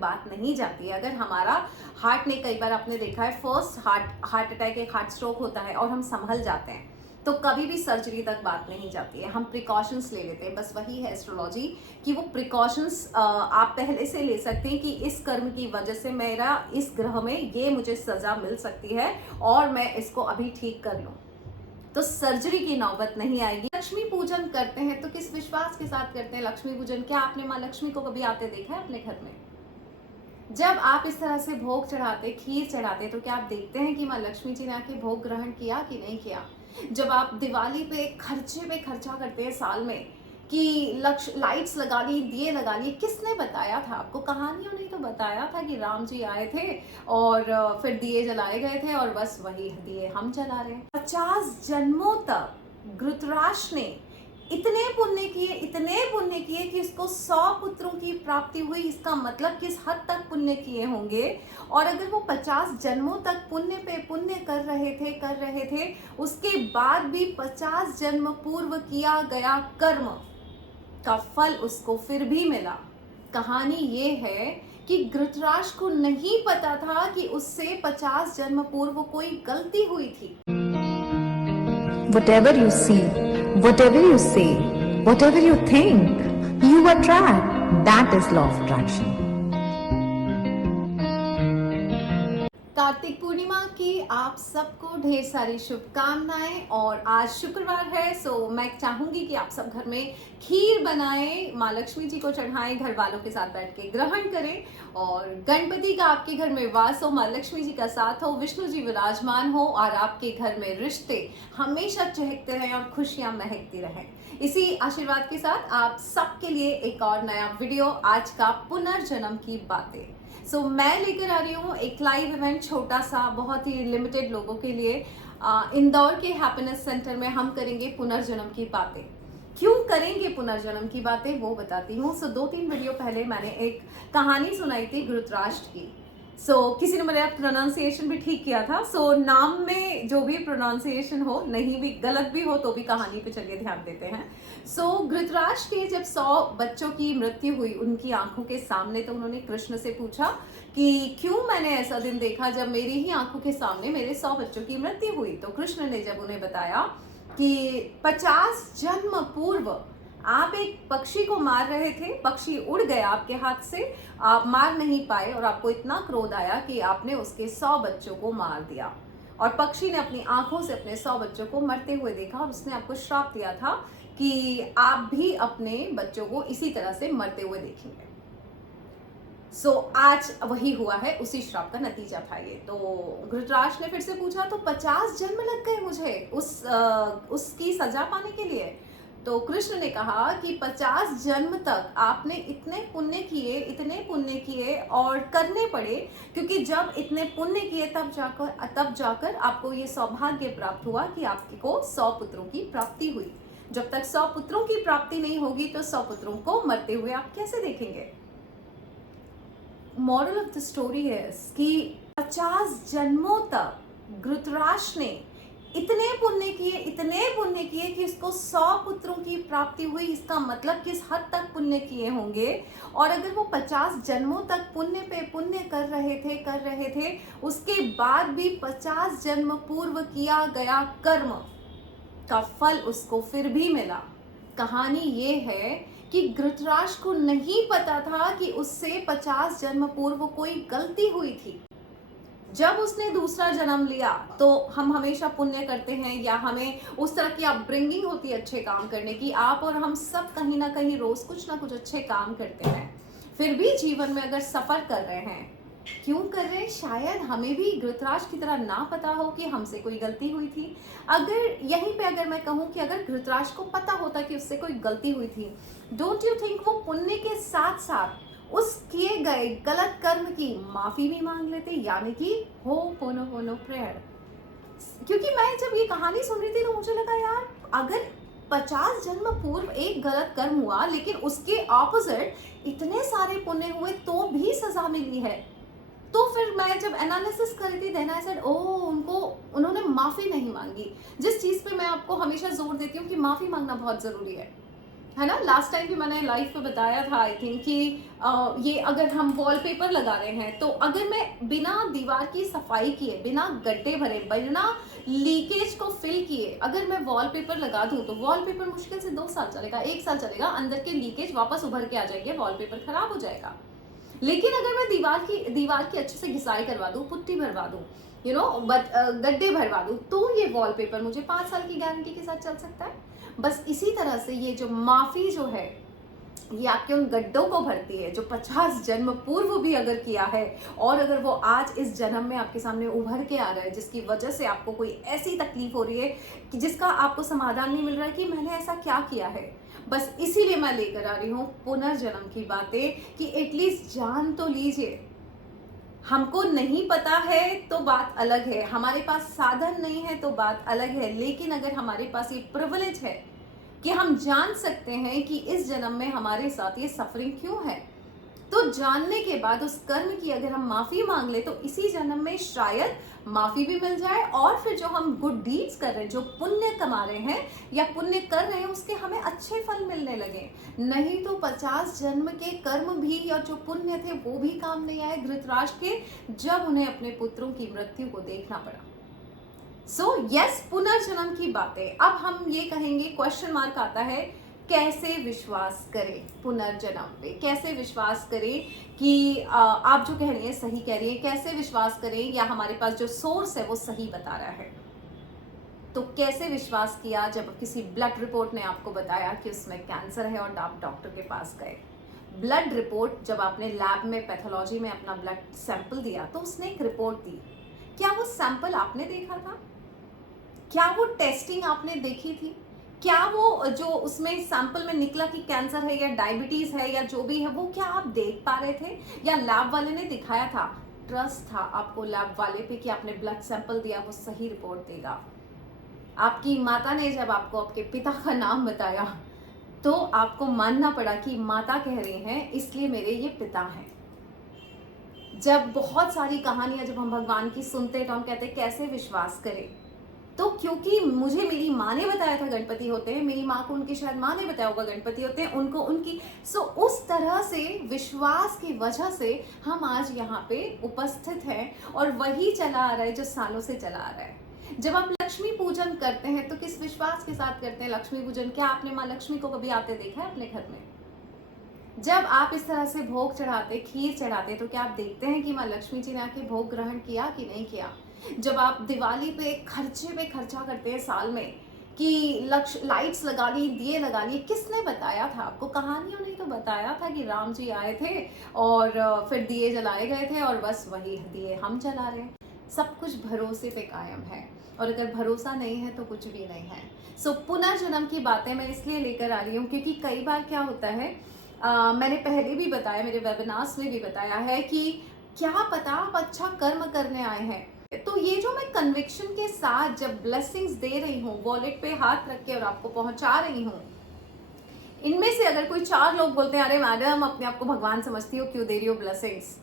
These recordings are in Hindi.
बात नहीं जाती है। अगर हमारा हार्ट ने, कई बार आपने देखा है फर्स्ट हार्ट अटैक, एक हार्ट स्ट्रोक होता है और हम संभल जाते हैं, तो कभी भी सर्जरी तक बात नहीं जाती है, हम प्रिकॉशंस ले लेते हैं। बस वही है एस्ट्रोलॉजी कि वो प्रिकॉशंस आप पहले से ले सकते हैं कि इस कर्म की वजह से मेरा इस ग्रह में ये मुझे सजा मिल सकती है और मैं इसको अभी ठीक कर लूँ, तो सर्जरी की नौबत नहीं आएगी। लक्ष्मी पूजन करते हैं तो किस विश्वास के साथ करते हैं लक्ष्मी पूजन? क्या आपने माँ लक्ष्मी को कभी आते देखा है अपने घर में? जब आप इस तरह से भोग चढ़ाते, खीर चढ़ाते, तो क्या आप देखते हैं कि माँ लक्ष्मी जी ने आके भोग ग्रहण किया कि नहीं किया? जब आप दिवाली पे खर्चा करते हैं साल में कि लाइट्स लगा ली, दिए लगा लिए, किसने बताया था आपको? कहानियों ने तो बताया था कि राम जी आए थे और फिर दिए जलाए गए थे और बस वही दिए हम जला रहे हैं। 50 जन्मों तक घृतराष्ट्र ने इतने पुण्य किए कि उसको 100 पुत्रों की प्राप्ति हुई। इसका मतलब किस हद तक पुण्य किए होंगे? और अगर वो 50 जन्मों तक पुण्य पे पुण्य कर रहे थे, उसके बाद भी 50 जन्म पूर्व किया गया कर्म का फल उसको फिर भी मिला। कहानी ये है कि घृतराष्ट्र को नहीं पता था कि उससे 50 जन्म पूर्व कोई गलती हुई थी। Whatever you see, whatever you say, whatever you think, you attract. That is law of attraction. Kartik Purnima की आप सबको ढेर सारी शुभकामनाएं। और आज शुक्रवार है, सो मैं चाहूंगी कि आप सब घर में खीर बनाएं, माँ लक्ष्मी जी को चढ़ाएं, घर वालों के साथ बैठ के ग्रहण करें और गणपति का आपके घर में वास हो, माँ लक्ष्मी जी का साथ हो, विष्णु जी विराजमान हो और आपके घर में रिश्ते हमेशा चहकते रहें और खुशियां महकती रहें। इसी आशीर्वाद के साथ आप सबके लिए एक और नया वीडियो, आज का पुनर्जन्म की बातें। सो मैं लेकर आ रही हूँ एक लाइव इवेंट, छोटा सा, बहुत ही लिमिटेड लोगों के लिए। इंदौर के हैप्पीनेस सेंटर में हम करेंगे पुनर्जन्म की बातें। क्यों करेंगे पुनर्जन्म की बातें वो बताती हूँ। सो 2-3 वीडियो पहले मैंने एक कहानी सुनाई थी घृतराष्ट्र की। किसी ने मेरा प्रोनाउंसिएशन भी ठीक किया था। नाम में जो भी प्रोनाउंसिएशन हो, नहीं भी, गलत भी हो तो भी कहानी पे चलिए ध्यान देते हैं। घृतराष्ट्र के जब 100 बच्चों की मृत्यु हुई उनकी आंखों के सामने, तो उन्होंने कृष्ण से पूछा कि क्यों मैंने ऐसा दिन देखा जब मेरी ही आंखों के सामने मेरे 100 बच्चों की मृत्यु हुई। तो कृष्ण ने जब उन्हें बताया कि 50 जन्म पूर्व आप एक पक्षी को मार रहे थे, पक्षी उड़ गया आपके हाथ से, आप मार नहीं पाए और आपको इतना क्रोध आया कि आपने उसके 100 बच्चों को मार दिया। और पक्षी ने अपनी आंखों से अपने 100 बच्चों को मरते हुए देखा और उसने आपको श्राप दिया था कि आप भी अपने बच्चों को इसी तरह से मरते हुए देखेंगे। आज वही हुआ है, उसी श्राप का नतीजा था ये। तो घृतराष्ट्र ने फिर से पूछा, तो 50 जन्म लग गए मुझे उसकी सजा पाने के लिए? तो कृष्ण ने कहा कि 50 जन्म तक आपने इतने पुण्य किए और करने पड़े, क्योंकि जब इतने पुण्य किए तब जाकर आपको ये सौभाग्य प्राप्त हुआ कि आपको 100 पुत्रों की प्राप्ति हुई। जब तक 100 पुत्रों की प्राप्ति नहीं होगी तो 100 पुत्रों को मरते हुए आप कैसे देखेंगे? मॉरल ऑफ द स्टोरी है कि 50 जन्मों तक घृतराष्ट्र ने इतने पुण्य किए कि उसको 100 पुत्रों की प्राप्ति हुई। इसका मतलब किस हद तक पुण्य किए होंगे? और अगर वो 50 जन्मों तक पुण्य पे पुण्य कर रहे थे, उसके बाद भी 50 जन्म पूर्व किया गया कर्म का फल उसको फिर भी मिला। कहानी ये है कि घृतराष्ट्र को नहीं पता था कि उससे 50 जन्म पूर्व कोई गलती हुई थी। जब उसने दूसरा जन्म लिया, तो हम हमेशा पुण्य करते हैं या हमें उस तरह की अपब्रिंगिंग होती है अच्छे काम करने की। आप और हम सब कहीं ना कहीं रोज कुछ ना कुछ अच्छे काम करते हैं, फिर भी जीवन में अगर सफर कर रहे हैं, क्यों कर रहे हैं? शायद हमें भी घृतराष्ट्र की तरह ना पता हो कि हमसे कोई गलती हुई थी। अगर मैं कहूँ कि अगर घृतराष्ट्र को पता होता कि उससे कोई गलती हुई थी, डोंट यू थिंक वो पुण्य के साथ साथ उस किए गए गलत कर्म की माफी भी मांग लेते, यानी कि होपोनोपोनो प्रेयर? क्योंकि मैं जब ये कहानी सुन रही थी तो मुझे लगा, यार अगर 50 जन्म पूर्व एक गलत कर्म हुआ लेकिन उसके ऑपोजिट इतने सारे पुण्य हुए तो भी सजा मिली है, तो फिर मैं जब एनालिसिस कर रही थी, देन आई सेड, उन्होंने माफी नहीं मांगी। जिस चीज पे मैं आपको हमेशा जोर देती हूँ कि माफी मांगना बहुत जरूरी है। है ना। लास्ट टाइम भी मैंने लाइव पे बताया था आई थिंक कि ये अगर हम वॉलपेपर लगा रहे हैं तो अगर मैं बिना दीवार की सफाई किए, बिना गड्ढे भरे, बिना लीकेज को फिल किए अगर मैं वॉलपेपर लगा दूं तो वॉलपेपर मुश्किल से 2 साल चलेगा, 1 साल चलेगा, अंदर के लीकेज वापस उभर के आ जाएंगे, वॉलपेपर खराब हो जाएगा। लेकिन अगर मैं दीवार की अच्छे से घिसाई करवा दूं, पुट्टी भरवा दूं, बट गड्ढे भरवा दूं, तो ये वॉलपेपर मुझे 5 साल की गारंटी के साथ चल सकता है। बस इसी तरह से ये जो माफी जो है ये आपके उन गड्ढों को भरती है जो 50 जन्म पूर्व भी अगर किया है, और अगर वो आज इस जन्म में आपके सामने उभर के आ रहा है, जिसकी वजह से आपको कोई ऐसी तकलीफ हो रही है कि जिसका आपको समाधान नहीं मिल रहा है कि मैंने ऐसा क्या किया है, बस इसीलिए मैं लेकर आ रही हूँ पुनर्जन्म की बातें कि एटलीस्ट जान तो लीजिए। हमको नहीं पता है तो बात अलग है, हमारे पास साधन नहीं है तो बात अलग है, लेकिन अगर हमारे पास ये प्रिविलेज है कि हम जान सकते हैं कि इस जन्म में हमारे साथ ये सफरिंग क्यों है, तो जानने के बाद उस कर्म की अगर हम माफी मांग ले तो इसी जन्म में शायद माफी भी मिल जाए, और फिर जो हम गुड डीड्स कर रहे हैं, जो पुण्य कमा रहे हैं या पुण्य कर रहे हैं, उसके हमें अच्छे फल मिलने लगे। नहीं तो 50 जन्म के कर्म भी और जो पुण्य थे वो भी काम नहीं आए धृतराष्ट्र के, जब उन्हें अपने पुत्रों की मृत्यु को देखना पड़ा। सो यस, पुनर्जन्म की बातें। अब हम ये कहेंगे, क्वेश्चन मार्क आता है, कैसे विश्वास करें पुनर्जन्म पे, कैसे विश्वास करें कि आप जो कह रही हैं सही कह रही है, कैसे विश्वास करें या हमारे पास जो सोर्स है वो सही बता रहा है। तो कैसे विश्वास किया जब किसी ब्लड रिपोर्ट ने आपको बताया कि उसमें कैंसर है और आप डॉक्टर के पास गए। ब्लड रिपोर्ट जब आपने लैब में पैथोलॉजी में अपना ब्लड सैंपल दिया तो उसने एक रिपोर्ट दी, क्या वो सैंपल आपने देखा था? क्या वो टेस्टिंग आपने देखी थी? क्या वो जो उसमें सैंपल में निकला कि कैंसर है या डायबिटीज है या जो भी है, वो क्या आप देख पा रहे थे या लैब वाले ने दिखाया था? ट्रस्ट था आपको लैब वाले पे कि आपने ब्लड सैंपल दिया, वो सही रिपोर्ट देगा। आपकी माता ने जब आपको आपके पिता का नाम बताया तो आपको मानना पड़ा कि माता कह रही हैं इसलिए मेरे ये पिता हैं। जब बहुत सारी कहानियां जब हम भगवान की सुनते हैं तो हम कहते हैं कैसे विश्वास करें, तो क्योंकि मुझे मेरी माँ ने बताया था गणपति होते हैं, मेरी माँ को उनकी शायद माँ ने बताया होगा गणपति होते हैं, उनको उनकी उस तरह से विश्वास की वजह से हम आज यहाँ पे उपस्थित हैं, और वही चला आ रहा है जो सालों से चला आ रहा है। जब आप लक्ष्मी पूजन करते हैं तो किस विश्वास के साथ करते हैं लक्ष्मी पूजन? क्या आपने माँ लक्ष्मी को कभी आते देखा है अपने घर में? जब आप इस तरह से भोग चढ़ाते, खीर चढ़ाते, तो क्या आप देखते हैं कि माँ लक्ष्मी जी ने आके भोग ग्रहण किया कि नहीं किया? जब आप दिवाली पे खर्चा करते हैं साल में कि लाइट्स लगा ली, दिए लगा लिए, किसने बताया था आपको? कहानियों ने तो बताया था कि राम जी आए थे और फिर दिए जलाए गए थे और बस वही दिए हम जला रहे हैं। सब कुछ भरोसे पे कायम है, और अगर भरोसा नहीं है तो कुछ भी नहीं है। सो पुनर्जन्म की बातें मैं इसलिए लेकर आ रही हूँ क्योंकि कई बार क्या होता है, मैंने पहले भी बताया, मेरे वेबिनार्स में भी बताया है कि क्या पता आप अच्छा कर्म करने आए हैं, तो ये जो मैं कन्विक्शन के साथ जब ब्लेसिंग्स दे रही हूँ, वॉलेट पे हाथ रख के और आपको पहुंचा रही हूँ, इनमें से अगर कोई 4 लोग बोलते हैं अरे मैडम अपने आप को भगवान समझती हो, क्यों दे रही हो ब्लेसिंग्स,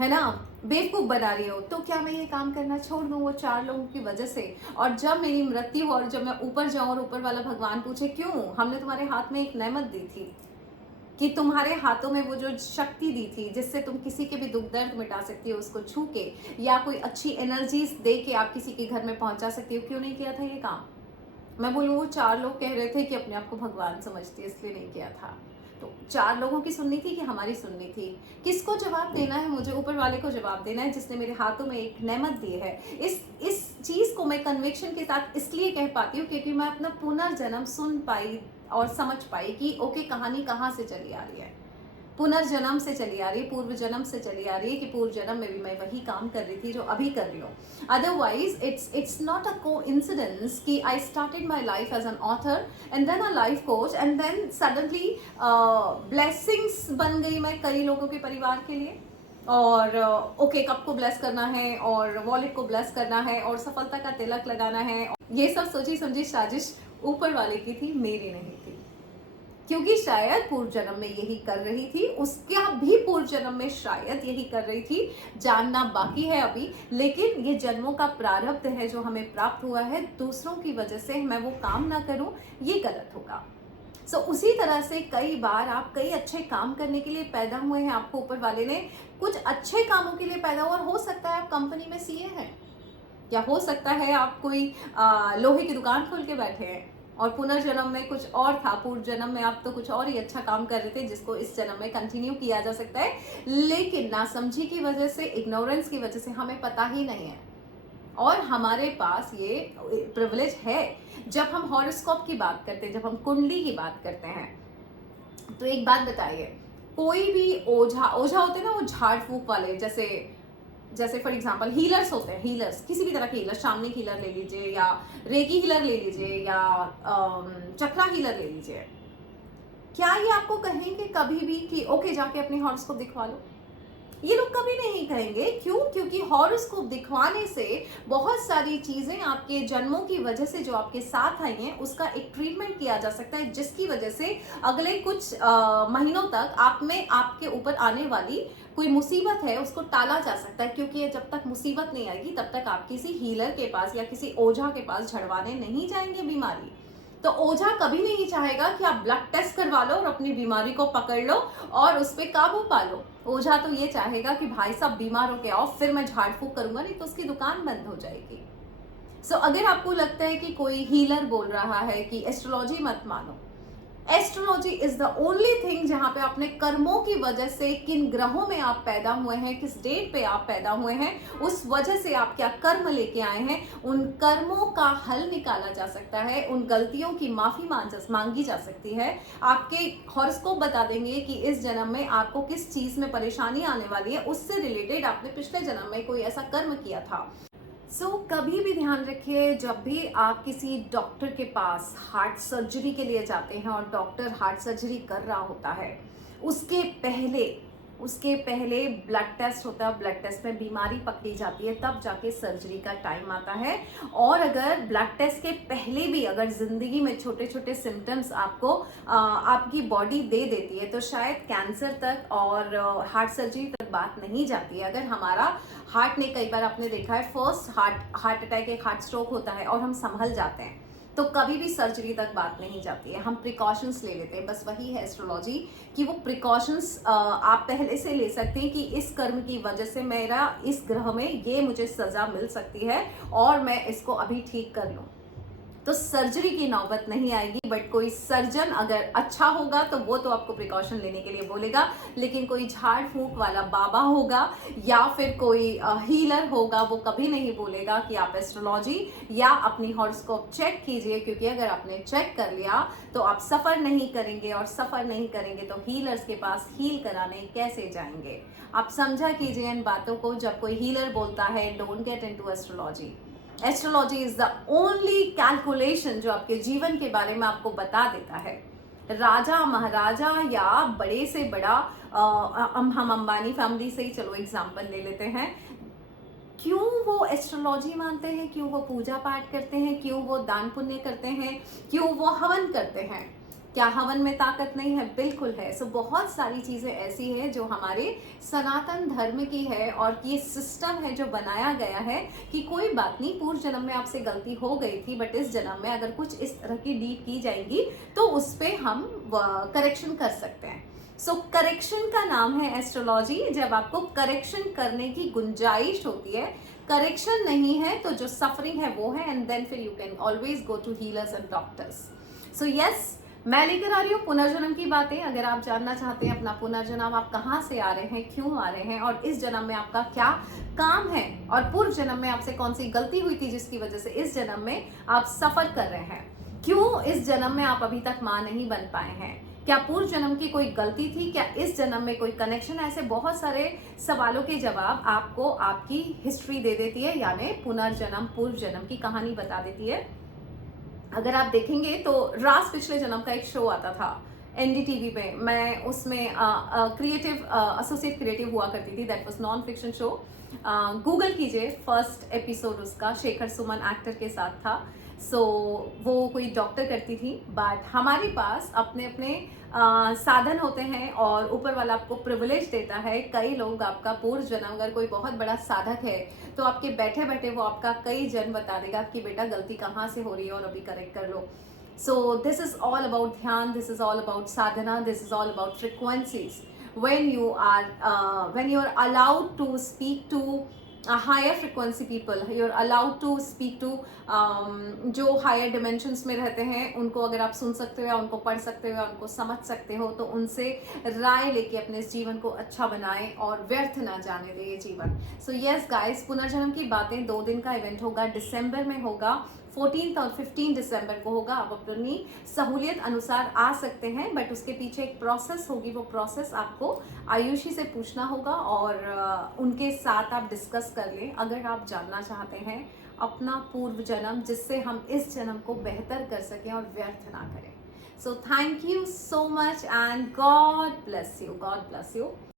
है ना, बेवकूफ बना रही हो, तो क्या मैं ये काम करना छोड़ दूँ वो 4 लोगों की वजह से? और जब मेरी मृत्यु हो और जब मैं ऊपर जाऊँ और ऊपर वाला भगवान पूछे क्यों, हमने तुम्हारे हाथ में एक नेमत दी थी कि तुम्हारे हाथों में वो जो शक्ति दी थी जिससे तुम किसी के भी दुख दर्द मिटा सकती हो उसको छू के, या कोई अच्छी एनर्जीज दे के आप किसी के घर में पहुंचा सकती हो, क्यों नहीं किया था ये काम? मैं बोलूँ वो 4 लोग कह रहे थे कि अपने आप को भगवान समझती है इसलिए नहीं किया था। तो 4 लोगों की सुननी थी कि हमारी सुननी थी? किसको जवाब देना है? मुझे ऊपर वाले को जवाब देना है जिसने मेरे हाथों में एक नेमत दी है। इस चीज़ को मैं कन्विक्शन के साथ इसलिए कह पाती हूँ क्योंकि मैं अपना पुनर्जन्म सुन पाई और समझ पाई कि ओके कहानी कहाँ से चली आ रही है, पुनर्जन्म से चली आ रही है, पूर्व जन्म से चली आ रही है कि पूर्व जन्म में भी मैं वही काम कर रही थी जो अभी कर रही हूँ। Otherwise it's not a coincidence कि I started my life as an author and then a life coach and then suddenly blessings बन गई मैं कई लोगों के परिवार के लिए। और ओके कप को ब्लेस करना है और वॉलेट को ब्लेस करना है और सफलता का तिलक लगाना है, ये सब सोची समझी साजिश ऊपर वाले की थी, मेरी नहीं थी। क्योंकि शायद पूर्व जन्म में यही कर रही थी, उसका भी पूर्व जन्म में शायद यही कर रही थी, जानना बाकी है अभी, लेकिन ये जन्मों का प्रारब्ध है जो हमें प्राप्त हुआ है। दूसरों की वजह से मैं वो काम ना करूं, ये गलत होगा। सो उसी तरह से कई बार आप कई अच्छे काम करने के लिए पैदा हुए हैं, आपको ऊपर वाले ने कुछ अच्छे कामों के लिए पैदा हुआ, और हो सकता है आप कंपनी में सीए हैं, या हो सकता है आप कोई लोहे की दुकान खोल के बैठे हैं और पुनर्जन्म में कुछ और था, पूर्व जन्म में आप तो कुछ और ही अच्छा काम कर रहे थे जिसको इस जन्म में कंटिन्यू किया जा सकता है, लेकिन नासमझी की वजह से, इग्नोरेंस की वजह से हमें पता ही नहीं है। और हमारे पास ये प्रिविलेज है, जब हम हॉरोस्कोप की बात करते हैं, जब हम कुंडली की बात करते हैं, तो एक बात बताइए, कोई भी ओझा होते हैं ना, वो झाड़ फूक वाले, जैसे फॉर एग्जांपल हीलर्स होते हैं, हीलर्स किसी भी तरह के हीलर, शामनिक हीलर ले लीजिए, या रेकी हीलर ले लीजिए, या चक्रा हीलर ले लीजिए, क्या ये आपको कहेंगे कभी भी कि ओके जाके अपनी हॉरोस्कोप दिखवा लो? ये लोग कभी नहीं कहेंगे। क्यों? क्योंकि हॉरोस्कोप दिखवाने से बहुत सारी चीजें आपके जन्मों की वजह से जो आपके साथ आई हैं, उसका एक ट्रीटमेंट किया जा सकता है, जिसकी वजह से अगले कुछ महीनों तक आप में, आपके ऊपर आने वाली कोई मुसीबत है उसको टाला जा सकता है। क्योंकि जब तक मुसीबत नहीं आएगी तब तक आप किसी हीलर के पास या किसी ओझा के पास झड़वाने नहीं जाएंगे बीमारी। तो ओझा कभी नहीं चाहेगा कि आप ब्लड टेस्ट करवा लो और अपनी बीमारी को पकड़ लो और उस पर काबू पा लो। ओझा तो ये चाहेगा कि भाई साहब बीमार होके आओ, फिर मैं झाड़ फूक करूंगा, नहीं तो उसकी दुकान बंद हो जाएगी। सो अगर आपको लगता है कि कोई हीलर बोल रहा है कि एस्ट्रोलॉजी मत मानो, astrology is the only thing जहां पे अपने कर्मों की वजह से, किन ग्रहों में आप पैदा हुए हैं, किस डेट पे आप पैदा हुए हैं, उस वजह से आप क्या कर्म लेके आए हैं, उन कर्मों का हल निकाला जा सकता है, उन गलतियों की माफी मांगी जा सकती है। आपके हॉरोस्कोप बता देंगे कि इस जन्म में आपको किस चीज में परेशानी आने वाली है, उससे रिलेटेड आपने पिछले जन्म में कोई ऐसा कर्म किया था। कभी भी ध्यान रखिए, जब भी आप किसी डॉक्टर के पास हार्ट सर्जरी के लिए जाते हैं और डॉक्टर हार्ट सर्जरी कर रहा होता है, उसके पहले ब्लड टेस्ट होता है। ब्लड टेस्ट में बीमारी पकड़ी जाती है, तब जाके सर्जरी का टाइम आता है। और अगर ब्लड टेस्ट के पहले भी अगर जिंदगी में छोटे छोटे सिम्टम्स आपको आपकी बॉडी दे देती है, तो शायद कैंसर तक और हार्ट सर्जरी तक बात नहीं जाती है। अगर हमारा हार्ट ने, कई बार आपने देखा है फर्स्ट हार्ट अटैक, एक हार्ट स्ट्रोक होता है और हम संभल जाते हैं, तो कभी भी सर्जरी तक बात नहीं जाती है, हम प्रिकॉशंस ले लेते हैं। बस वही है एस्ट्रोलॉजी कि वो प्रिकॉशंस आप पहले से ले सकते हैं कि इस कर्म की वजह से मेरा इस ग्रह में ये मुझे सजा मिल सकती है और मैं इसको अभी ठीक कर लूँ, तो सर्जरी की नौबत नहीं आएगी। बट कोई सर्जन अगर अच्छा होगा तो वो तो आपको प्रिकॉशन लेने के लिए बोलेगा, लेकिन कोई झाड़ फूक वाला बाबा होगा या फिर कोई हीलर होगा, वो कभी नहीं बोलेगा कि आप एस्ट्रोलॉजी या अपनी हॉरोस्कोप चेक कीजिए, क्योंकि अगर आपने चेक कर लिया तो आप सफ़र नहीं करेंगे, और सफ़र नहीं करेंगे तो हीलर्स के पास हील कराने कैसे जाएंगे। आप समझा कीजिए इन बातों को। जब कोई हीलर बोलता है don't get into astrology, astrology is the only calculation जो आपके जीवन के बारे में आपको बता देता है। राजा महाराजा या बड़े से बड़ा हम अंबानी फैमिली से ही चलो एग्जांपल ले लेते हैं, क्यों वो एस्ट्रोलॉजी मानते हैं, क्यों वो पूजा पाठ करते हैं, क्यों वो दान पुण्य करते हैं, क्यों वो हवन करते हैं? क्या हवन में ताकत नहीं है? बिल्कुल है। सो बहुत सारी चीज़ें ऐसी हैं जो हमारे सनातन धर्म की है, और ये सिस्टम है जो बनाया गया है कि कोई बात नहीं, पूर्व जन्म में आपसे गलती हो गई थी, बट इस जन्म में अगर कुछ इस तरह की डीड की जाएगी तो उस पर हम करेक्शन कर सकते हैं। सो करेक्शन का नाम है एस्ट्रोलॉजी। जब आपको करेक्शन करने की गुंजाइश होती है, करेक्शन नहीं है तो जो सफरिंग है वो है, एंड देन फिर you can always go to healers and doctors. So yes, मैं लेकर आ रही हूँ पुनर्जन्म की बातें। अगर आप जानना चाहते हैं अपना पुनर्जन्म, आप कहाँ से आ रहे हैं, क्यों आ रहे हैं, और इस जन्म में आपका क्या काम है, और पूर्व जन्म में आपसे कौन सी गलती हुई थी जिसकी वजह से इस जन्म में आप सफर कर रहे हैं, क्यों इस जन्म में आप अभी तक माँ नहीं बन पाए हैं, क्या पूर्व जन्म की कोई गलती थी, क्या इस जन्म में कोई कनेक्शन, ऐसे बहुत सारे सवालों के जवाब आपको आपकी हिस्ट्री दे देती है, यानी पुनर्जन्म, पूर्व जन्म की कहानी बता देती है। अगर आप देखेंगे तो राज पिछले जन्म का एक शो आता था NDTV पे, मैं उसमें एसोसिएट क्रिएटिव हुआ करती थी। That was non fiction show. Google कीजिए, फर्स्ट एपिसोड उसका शेखर सुमन एक्टर के साथ था। वो कोई डॉक्टर करती थी, बट हमारे पास अपने अपने साधन होते हैं और ऊपर वाला आपको प्रिविलेज देता है। कई लोग आपका पूर्व जन्म, अगर कोई बहुत बड़ा साधक है तो आपके बैठे बैठे वो आपका कई जन्म बता देगा कि बेटा गलती कहाँ से हो रही है और अभी करेक्ट कर लो। So this is all about dhyan, this is all about sadhana, this is all about frequencies. When you are allowed to speak to higher frequency people, you're allowed to speak to जो higher dimensions में रहते हैं, उनको अगर आप सुन सकते हो या उनको पढ़ सकते हो या उनको समझ सकते हो, तो उनसे राय लेके अपने इस जीवन को अच्छा बनाएं और व्यर्थ ना जाने दें ये जीवन. सो यस गाइस, पुनर्जन्म की बातें 2 दिन का इवेंट होगा, दिसंबर में होगा, 14 और 15 दिसंबर को होगा. आप अपनी सहूलियत अनुसार आ सकते हैं, बट उसके पीछे एक प्रोसेस होगी. वो प्रोसेस आपको आयुषी से पूछना होगा और उनके साथ आप डिस्कस कर लें अगर आप जानना चाहते हैं अपना पूर्व जन्म, जिससे हम इस जन्म को बेहतर कर सकें और व्यर्थ ना करें. So thank you so much and God bless you.